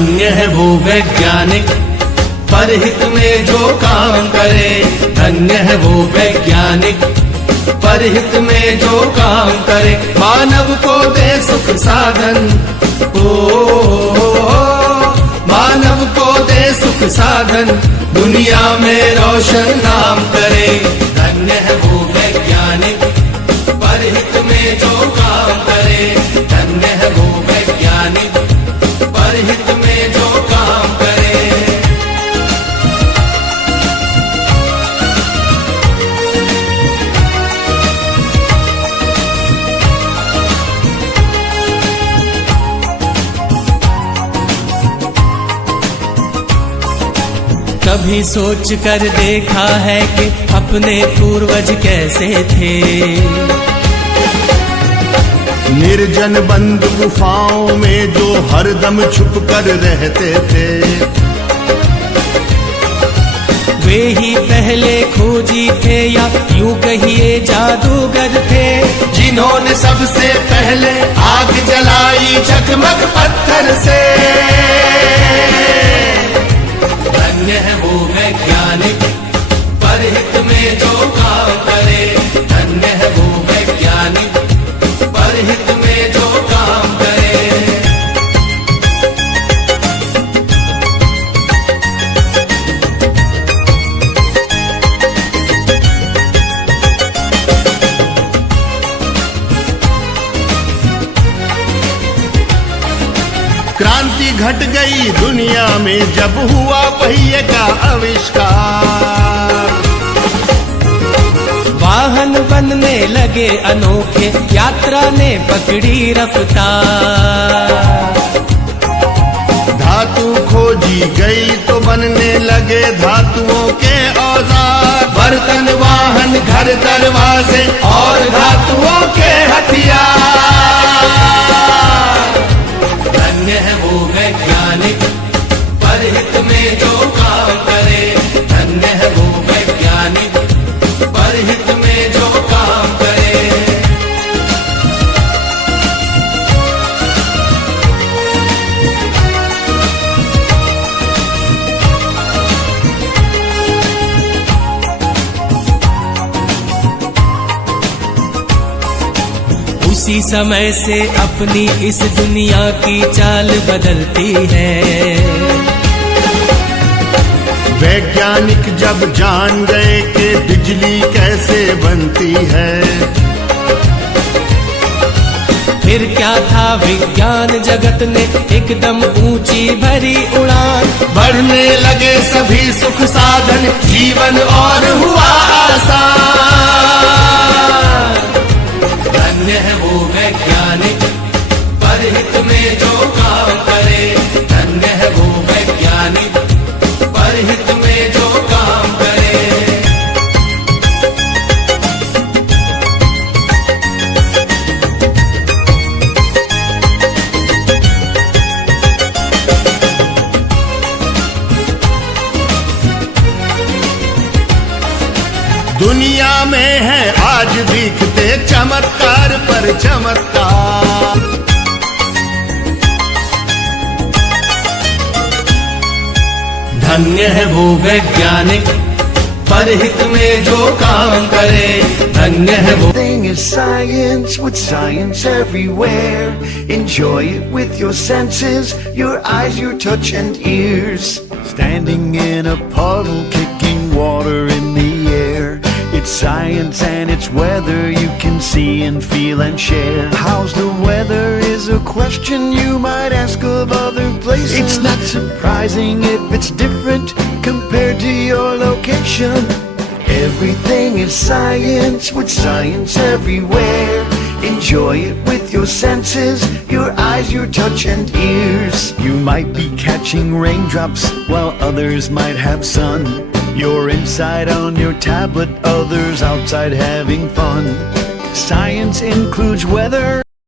धन्य है वो वैज्ञानिक परहित में जो काम करे। धन्य है वो वैज्ञानिक परहित में जो काम करे। मानव को दे सुख साधन, मानव को दे सुख साधन, दुनिया में रोशन नाम करे। धन्य है वो वैज्ञानिक परहित में जो काम करे। धन्य है वो वैज्ञानिक परहित में जो काम करे। कभी सोच कर देखा है कि अपने पूर्वज कैसे थे। निर्जन बंद गुफाओं में जो हरदम छुप कर रहते थे। वे ही पहले खोजी थे या यूं कहिए जादूगर थे, जिन्होंने सबसे पहले आग जलाई चकमक पत्थर से। धन्य है वो वैज्ञानिक परहित में जो काम करे। धन्य है वो वैज्ञानिक परहित में जो काम करे। क्रांति घट गई दुनिया में जब हुआ पहिए का आविष्कार। वाहन बनने लगे अनोखे, यात्रा ने पकड़ी रफ्तार। धातु खोजी गई तो बनने लगे धातुओं के औजार। बर्तन वाहन घर दरवाजे और धातुओं के हथियार। धन्य है वो वैज्ञानिक परहित में जो काम करे। धन्य है वो वैज्ञानिक परहित में जो काम करे। उसी समय से अपनी इस दुनिया की चाल बदलती है। वैज्ञानिक जब जान गए कि बिजली कैसे बनती है। फिर क्या था विज्ञान जगत ने एकदम ऊंची भरी उड़ान। बढ़ने लगे सभी सुख साधन, जीवन और हुआ आसान। धन्य है वो वैज्ञानिक परहित में जो काम करे। धन्य है वो वैज्ञानिक परहित में जो काम करे। दुनिया में है आज दिखते चमत्कार पर चमत्कार। धन्य है वो वैज्ञानिक परहित में जो काम करे। धन्य है वो Thing is science with science everywhere. Enjoy it with your senses, your eyes, your touch and ears. Standing in a puddle, kicking water in the air. It's science and it's weather you can see and feel and share. How's the weather is a question you might ask of other places. It's not surprising if it's different compared to your location. Everything is science with science everywhere. Enjoy it with your senses, your eyes, your touch and ears. You might be catching raindrops while others might have sun. You're inside on your tablet, others outside having fun. Science includes weather.